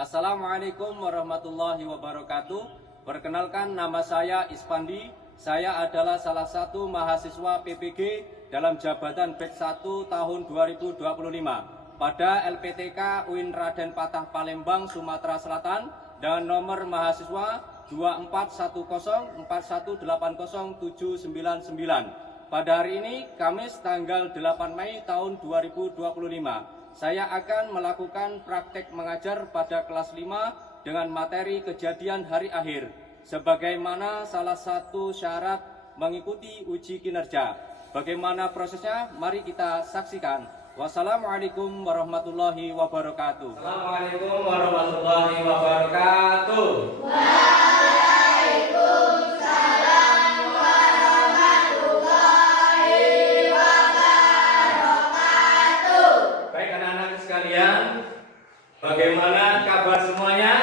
Assalamualaikum warahmatullahi wabarakatuh. Perkenalkan, nama saya Ispandi. Saya adalah salah satu mahasiswa PPG dalam jabatan Batch 1 tahun 2025 pada LPTK UIN Raden Patah Palembang, Sumatera Selatan, dan nomor mahasiswa 24104180799. Pada hari ini, Kamis tanggal 8 Mei tahun 2025, saya akan melakukan praktek mengajar pada kelas 5 dengan materi kejadian hari akhir, sebagaimana salah satu syarat mengikuti uji kinerja. Bagaimana prosesnya? Mari kita saksikan. Wassalamualaikum warahmatullahi wabarakatuh. Assalamualaikum warahmatullahi wabarakatuh. Waalaikumsalam warahmatullahi wabarakatuh. Baik anak-anak sekalian, bagaimana kabar semuanya?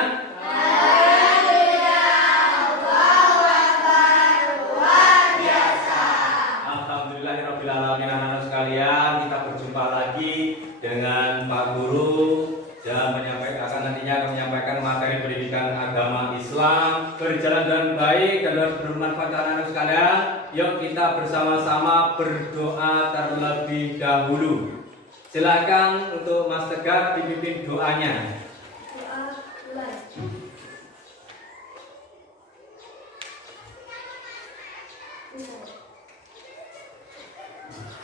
Alhamdulillahirrahmanirrahim. Anak-anak sekalian, kita berjumpa lagi dengan Pak Guru dan menyampaikan materi pendidikan agama Islam berjalan dengan baik dan bermanfaat. Anak-anak sekalian, yuk kita bersama-sama berdoa terlebih dahulu. Silakan untuk Mas Tegar dipimpin doanya.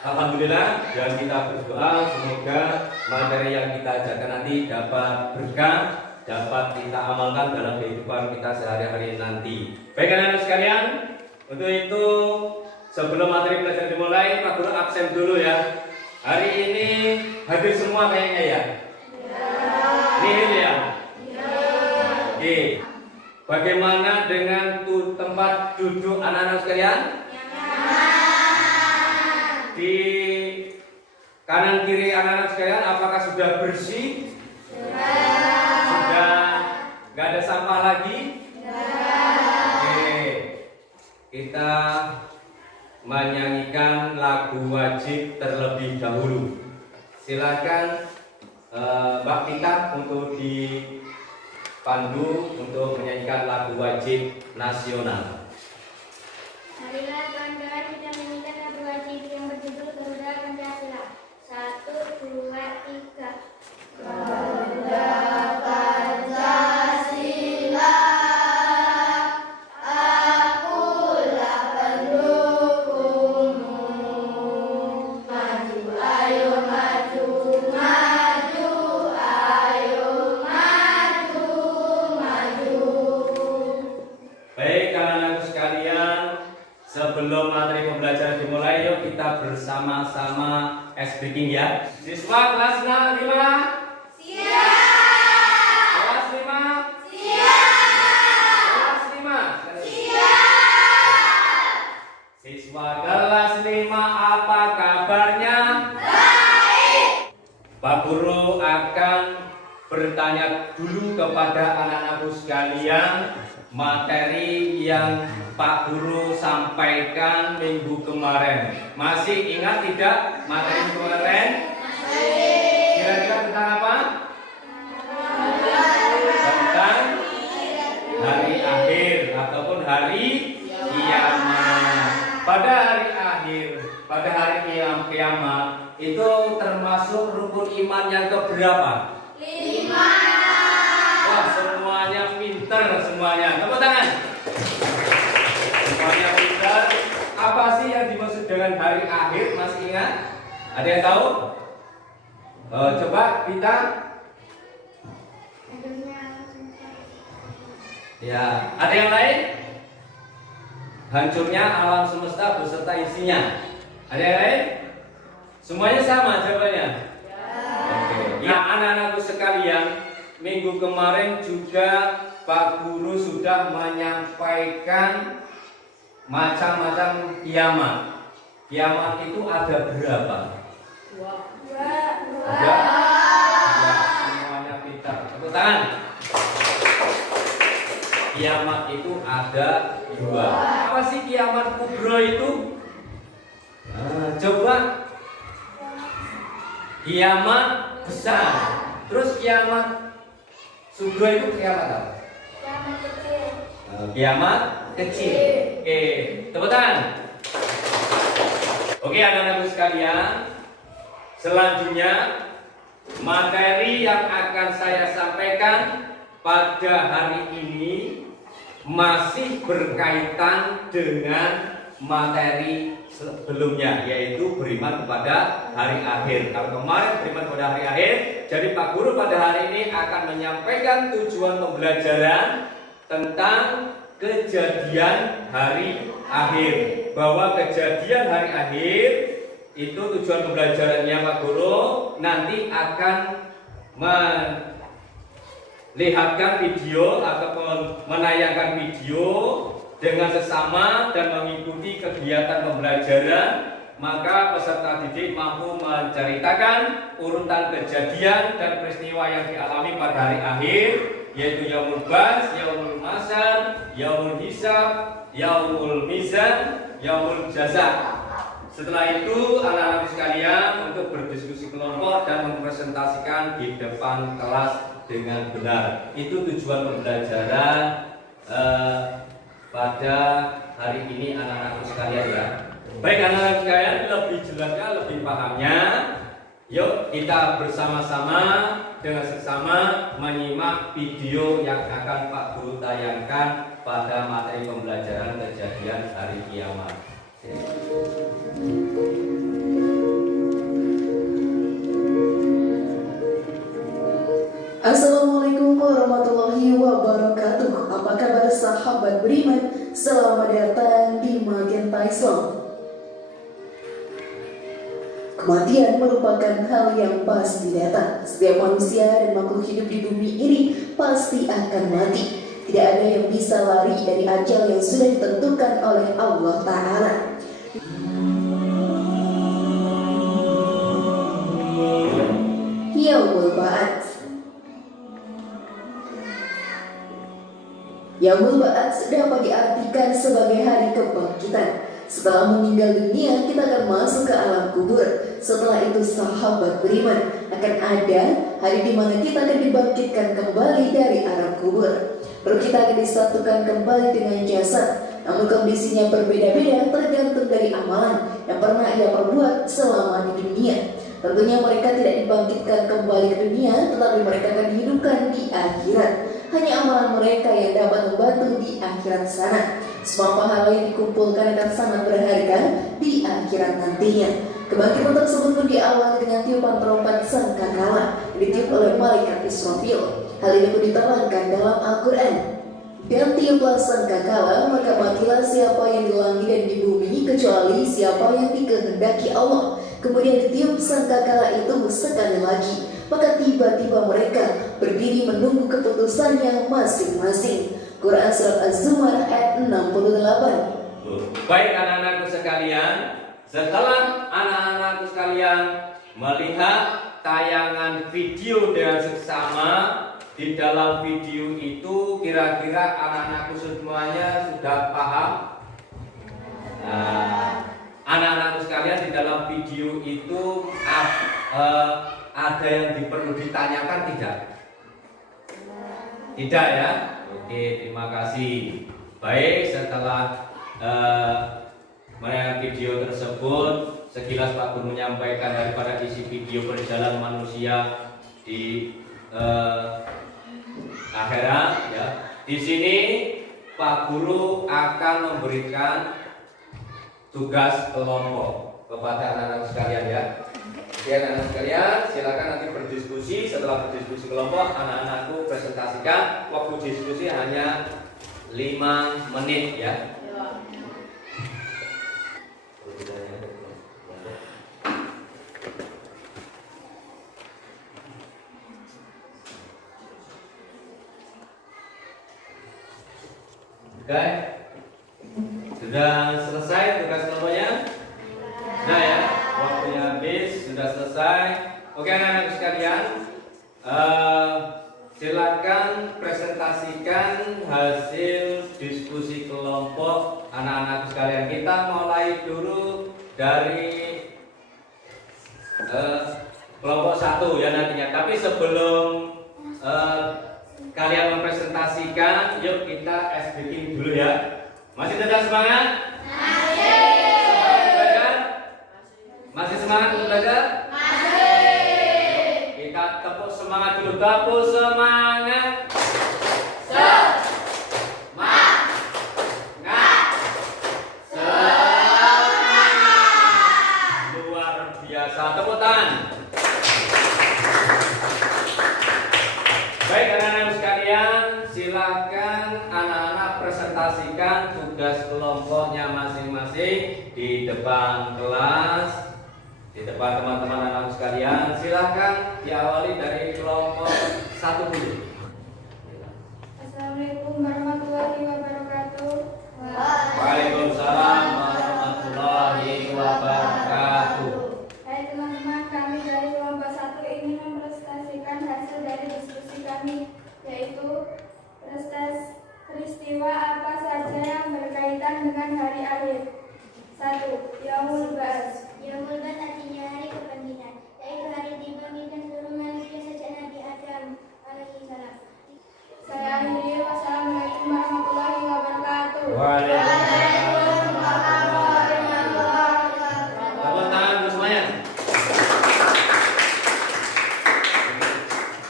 Alhamdulillah, dan kita berdoa semoga materi yang kita ajarkan nanti dapat berkah, dapat kita amalkan dalam kehidupan kita sehari-hari nanti. Baik anak-anak sekalian, untuk itu sebelum materi belajar dimulai, Pak Guru absen dulu ya. Hari ini hadir semua kayaknya ya? Nihil ya? Oke. Bagaimana dengan tempat duduk anak-anak sekalian? Di kanan kiri anak-anak sekalian apakah sudah bersih? Sudah nggak ada sampah lagi? Oke, kita menyanyikan lagu wajib terlebih dahulu. Silakan Mbak Tika untuk dipandu untuk menyanyikan lagu wajib nasional. Marilah kawan-kawan kita menyanyikan lagu wajib yang berjudul Garuda Pancasila. 1, 2, 3. Garuda Pancasila, akulah pendukungmu. Maju, ayo maju, maju, ayo maju, maju. Baik anak-anak sekalian, sebelum materi pembelajaran dimulai, yuk kita bersama-sama speaking ya. Siswa kelas 5. Siap! Kelas 5. Siap! Kelas 5. Siap! Siswa kelas 5, apa kabarnya? Baik! Pak Guru akan bertanya dulu kepada anak-anakku sekalian materi yang Pak Guru sampaikan minggu kemarin. Masih ingat tidak materi kemarin? Kira-kira tentang apa? Tentang hari akhir ataupun hari kiamat. Pada hari akhir, pada hari kiamat itu termasuk rukun iman yang keberapa? 5. Wah, semuanya pinter semuanya. Tepuk tangan. Semuanya pinter. Apa sih yang dimaksud dengan hari akhir? Masih ingat? Ada yang tahu? Coba kita. Ya, ada yang lain? Hancurnya alam semesta beserta isinya. Ada yang lain? Semuanya sama jawabannya. Oke. Ya, anak-anakku sekalian, minggu kemarin juga Pak Guru sudah menyampaikan macam-macam kiamat. Kiamat itu ada berapa? Ada? Semuanya pintar. Tepuk tangan. Kiamat itu ada 2. Apa sih kiamat kubro itu? Coba. Kiamat besar. Terus kiamat Sugro itu kiamat apa? Kiamat kecil. Kiamat kecil. Oke, tepuk tangan. Oke, anak-anakku sekalian, selanjutnya materi yang akan saya sampaikan pada hari ini masih berkaitan dengan materi sebelumnya, yaitu beriman kepada hari akhir. Kalau kemarin beriman kepada hari akhir, jadi Pak Guru pada hari ini akan menyampaikan tujuan pembelajaran tentang kejadian hari akhir. Bahwa kejadian hari akhir itu tujuan pembelajarannya Pak Guru nanti akan melihatkan video ataupun menayangkan video dengan sesama dan mengikuti kegiatan pembelajaran. Maka peserta didik mampu menceritakan urutan kejadian dan peristiwa yang dialami pada hari akhir, yaitu yaumul bas, yaumul masar, yaumul hisab, yaumul mizan, yaumul jaza. Setelah itu anak-anak sekalian untuk berdiskusi kelompok dan mempresentasikan di depan kelas dengan benar. Itu tujuan pembelajaran pada hari ini anak-anak sekalian ya. Baik anak-anak sekalian, lebih jelasnya, lebih pahamnya, yuk kita bersama-sama dengan sesama menyimak video yang akan Pak Guru tayangkan pada materi pembelajaran kejadian hari kiamat. Assalamualaikum warahmatullahi wabarakatuh. Apa kabar sahabat beriman? Selamat datang di Magenta Islam. Kematian merupakan hal yang pasti datang. Setiap manusia dan makhluk hidup di bumi ini pasti akan mati. Tidak ada yang bisa lari dari ajal yang sudah ditentukan oleh Allah Ta'ala. Yaumul Ba'ats. Yaumul Ba'ats dapat diartikan sebagai hari kebangkitan. Setelah meninggal dunia, kita akan masuk ke alam kubur. Setelah itu sahabat beriman, akan ada hari di mana kita akan dibangkitkan kembali dari alam kubur. Perut kita akan disatukan kembali dengan jasad, namun kondisinya berbeda-beda tergantung dari amalan yang pernah ia perbuat selama di dunia. Tentunya mereka tidak dibangkitkan kembali ke dunia, tetapi mereka akan dihidupkan di akhirat. Hanya amalan mereka yang dapat membantu di akhirat sana. Semua pahala yang dikumpulkan akan sangat berharga di akhirat nantinya. Kebangkitan tersebut pun diawali dengan tiupan trompet sangkakala yang ditiup oleh malaikat Israfil. Hal ini pun diterangkan dalam Al-Quran. Dan tiuplah sangkakala, maka matilah siapa yang di langit dan di bumi kecuali siapa yang dikehendaki Allah. Kemudian ditiup sangkakala itu sekali lagi, maka tiba-tiba mereka berdiri menunggu keputusannya masing-masing. Quran Surat Az-Zumar ayat 68. Baik anak-anakku sekalian, setelah anak-anakku sekalian melihat tayangan video dengan seksama, di dalam video itu kira-kira anak-anakku semuanya sudah paham? Anak-anakku sekalian, di dalam video itu ada yang perlu ditanyakan tidak? Tidak ya? Oke, terima kasih. Baik, setelah menayangkan video tersebut, sekilas Pak Guru menyampaikan daripada isi video perjalanan manusia di akhirat ya. Di sini Pak Guru akan memberikan tugas kelompok kepada anak-anak sekalian ya. Oke anak-anak sekalian, silakan nanti berdiskusi. Setelah berdiskusi kelompok, anak-anakku presentasikan. Waktu diskusi hanya 5 menit ya. Oke, sudah selesai tugas kelompoknya? Nah ya, waktunya habis, sudah selesai. Oke anak-anak sekalian, silakan presentasikan hasil diskusi kelompok anak-anak sekalian. Kita mulai dulu dari kelompok 1 ya nantinya. Tapi sebelum kalian mempresentasikan, yuk kita SBK dulu ya. Masih tetap semangat? Masih. Semangat belajar? Masih semangat untuk belajar? Masih. Kita tepuk semangat dulu, tepuk semangat. Luar biasa, tepuk tangan. Baik anak-anak sekalian, silakan anak-anak presentasikan tugas kelompoknya masing-masing di depan kelas, di depan teman-teman anak sekalian. Silakan diawali dari kelompok 1 dulu. Assalamualaikum warahmatullahi wabarakatuh. Waalaikumsalam warahmatullahi wabarakatuh. Hai teman-teman, kami dari kelompok 1 ingin mempresentasikan hasil dari diskusi kami, yaitu peristiwa apa saja yang berkaitan dengan hari akhir. 1. Yaumul Ba'ats. Yaumul Ba'ats artinya hari kebangkitan, yaitu hari dibangkitkan seluruh manusia sejak Nabi Adam alaihissalam. Saya akhiri, wassalamualaikum warahmatullahi wabarakatuh. Waalaikumsalam warahmatullahi wabarakatuh. Tepuk tangan dulu semuanya.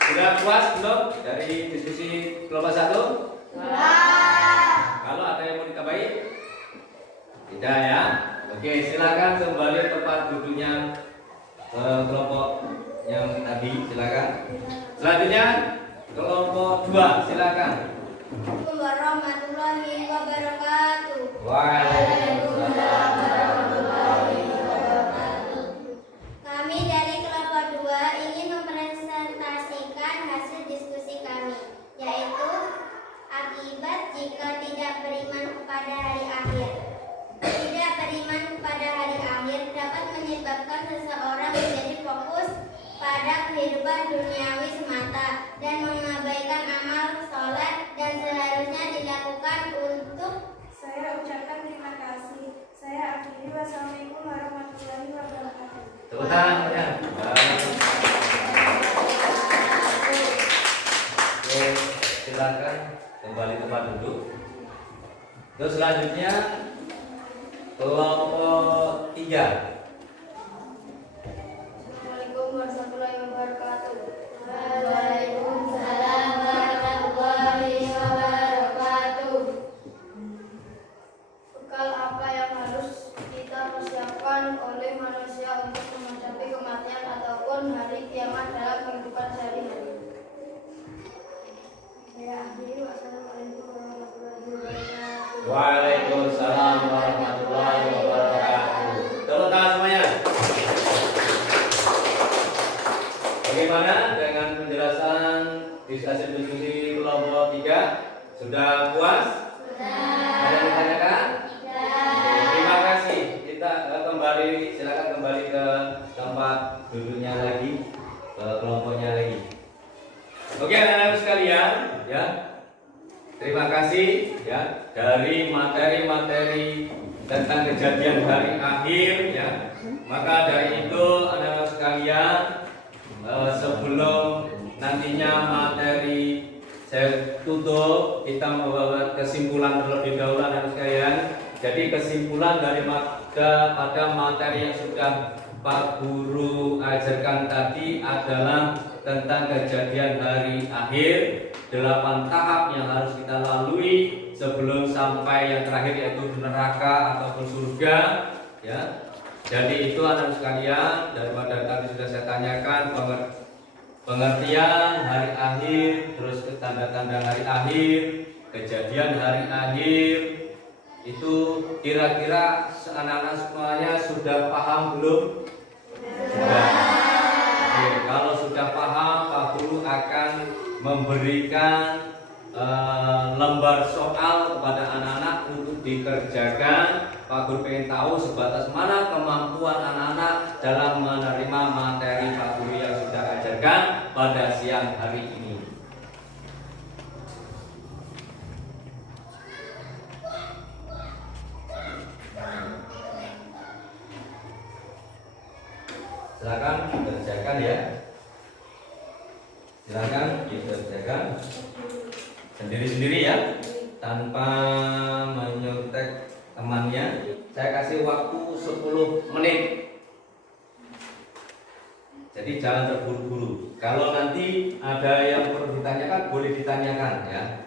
Sudah puas belum dari diskusi kelompok 1? Kalau ada yang mau ditambahin? Tidak ya? Oke, silakan kembali tempat duduknya kelompok yang tadi, silakan. Selanjutnya kelompok 2, silakan. Assalamualaikum warahmatullahi wabarakatuh. Waalaikumsalam warahmatullahi wabarakatuh. Kami dari kelompok 2 ingin mempresentasikan hasil diskusi kami, yaitu akibat jika tidak beriman kepada hari akhir. Tidak beriman kepada hari akhir dapat menyebabkan seseorang menjadi fokus pada kehidupan duniawi semata dan mengabaikan amal soleh dan seharusnya dilakukan untuk. Saya ucapkan terima kasih. Saya akhiri, wassalamualaikum warahmatullahi wabarakatuh. Tepuk tangan ya. Oke, silakan kembali tempat duduk. Terus selanjutnya kelompok 3. Assalamualaikum warahmatullahi wabarakatuh. Waalaikumsalam warahmatullahi wabarakatuh. Bekal apa yang harus kita persiapkan oleh manusia untuk menghadapi kematian ataupun hari kiamat dalam kehidupan sehari-hari? Saya akhiri, wassalamualaikum warahmatullahi wabarakatuh. Waalaikumsalam warahmatullahi wabarakatuh. Tepuk tangan semuanya. Bagaimana dengan penjelasan diskusi kelompok 3? Sudah puas? Sudah. Ada yang ditanyakan? Tidak. Terima kasih. Kita kembali, silakan kembali ke tempat duduknya lagi, ke kelompoknya lagi. Oke, anak-anak sekalian, ya. Terima kasih ya dari materi-materi tentang kejadian hari akhir ya. Maka dari itu anak-anak sekalian, sebelum nantinya materi saya tutup, kita membawa kesimpulan terlebih dahulu anak-anak sekalian. Jadi kesimpulan dari pada materi yang sudah Pak Guru ajarkan tadi adalah tentang kejadian hari akhir, 8 tahap yang harus kita lalui sebelum sampai yang terakhir yaitu neraka ataupun surga ya. Jadi itu anak sekalian, daripada tadi sudah saya tanyakan pengertian hari akhir, terus tanda-tanda hari akhir, kejadian hari akhir, itu kira-kira anak-anak semuanya sudah paham belum? Sudah. Oke, kalau sudah paham, Pak Guru akan memberikan lembar soal kepada anak-anak untuk dikerjakan. Pak Guru pengen tahu sebatas mana kemampuan anak-anak dalam menerima materi Pak Guru yang sudah ajarkan pada siang hari ini. Silakan dikerjakan ya. Silakan dikerjakan. sendiri-sendiri ya, tanpa menyontek temannya. Saya kasih waktu 10 menit. Jadi jangan terburu-buru. Kalau nanti ada yang perlu ditanyakan, boleh ditanyakan ya.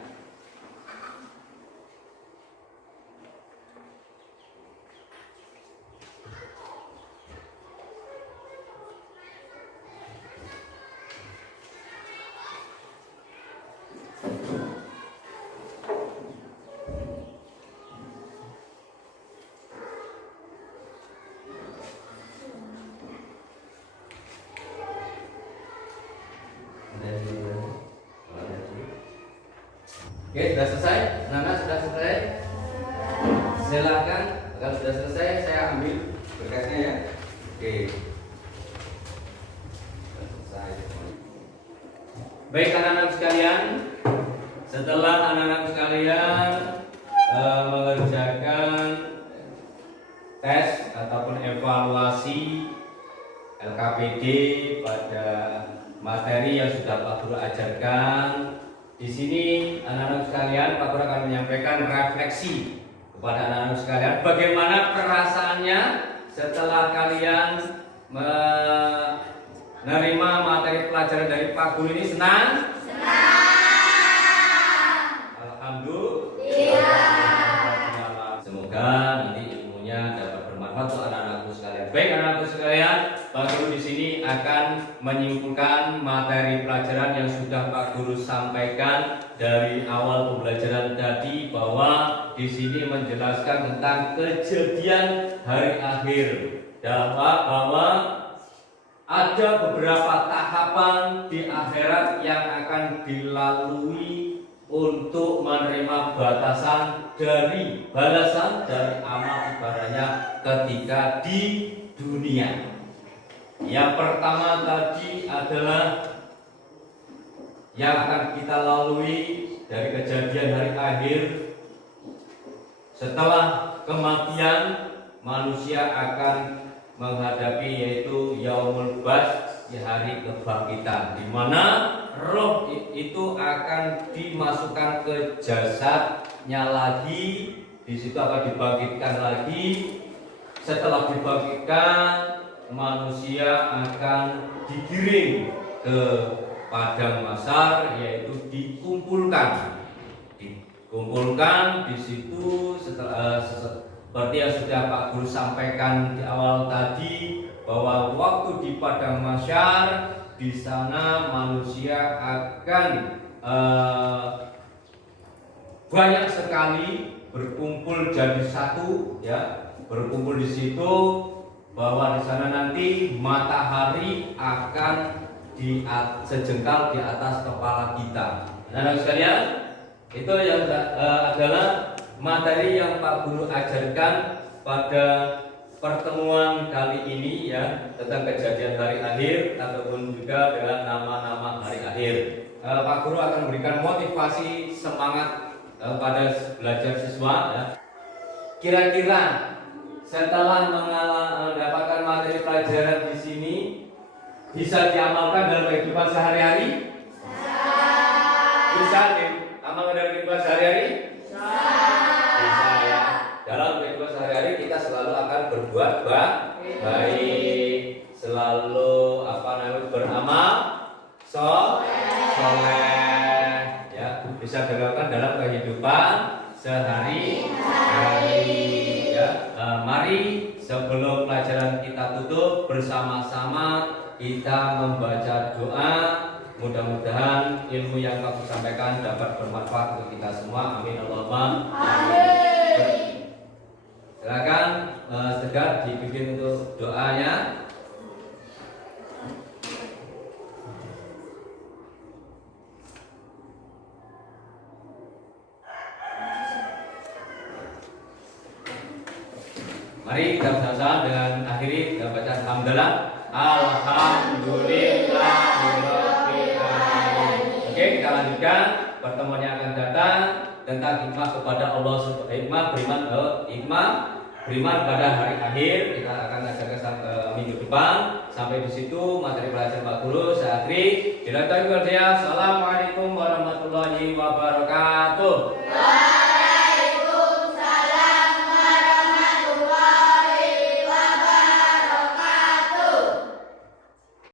Oke, sudah selesai? Nana sudah selesai? Silakan. Kalau sudah selesai, saya ambil berkasnya ya. Oke. Sudah selesai. Baik anak-anak sekalian, setelah anak-anak sekalian mengerjakan tes ataupun evaluasi LKPD pada materi yang sudah Pak Guru ajarkan, di sini anak-anak sekalian, Pak Guru akan menyampaikan refleksi kepada anak-anak sekalian bagaimana perasaannya setelah kalian menerima materi pelajaran dari Pak Guru ini. Senang? Alhamdulillah. Semoga nanti ilmunya dapat bermanfaat untuk anak-anakku sekalian. Baik anak-anakku sekalian, Pak Guru di sini akan menyimpulkan materi pelajaran yang sudah Pak Guru sampaikan dari awal pembelajaran tadi, bahwa di sini menjelaskan tentang kejadian hari akhir, bahwa ada beberapa tahapan di akhirat yang akan dilalui untuk menerima balasan dari amal ibadahnya ketika di dunia. Yang pertama tadi adalah yang akan kita lalui dari kejadian hari akhir. Setelah kematian, manusia akan menghadapi yaitu Yaumul Ba'ts, hari kebangkitan, di mana roh itu akan dimasukkan ke jasadnya lagi. Di situ akan dibangkitkan lagi. Setelah dibangkitkan, manusia akan digiring ke padang mahsyar, yaitu dikumpulkan di situ. Seperti yang sudah Pak Guru sampaikan di awal tadi, bahwa waktu di padang mahsyar, di sana manusia akan banyak sekali berkumpul jadi satu ya, berkumpul di situ, bahwa di sana nanti matahari akan sejengkal di atas kepala kita. Nah, sekalian, itu yang adalah materi yang Pak Guru ajarkan pada pertemuan kali ini ya, tentang kejadian hari akhir ataupun juga dengan nama-nama hari akhir. Pak Guru akan memberikan motivasi semangat pada belajar siswa ya. Kira-kira setelah mendapatkan materi pelajaran di sini, bisa diamalkan dalam kehidupan sehari-hari? Bisa diamalkan dalam kehidupan sehari-hari? Bisa ya. Dalam kehidupan sehari-hari kita selalu akan berbuat baik, selalu beramal soleh ya. Bisa dilakukan dalam kehidupan sehari-hari ya. Mari sebelum pelajaran kita tutup, bersama-sama kita membaca doa. Mudah-mudahan ilmu yang kami sampaikan dapat bermanfaat untuk kita semua. Amin Allahumma amin. Silakan Tegar dibimbing untuk doanya. Mari kita bersama dengan akhiri dengan bacaan alhamdulillah. Alhamdulillahirabbil alamin. Oke, kita lanjutkan pertemuan yang akan datang tentang hikmah kepada Allah, beriman pada hari akhir. Kita akan ajarkan minggu depan. Sampai di situ materi pelajaran Pak Guru. Saya akhiri. Assalamualaikum warahmatullahi wabarakatuh.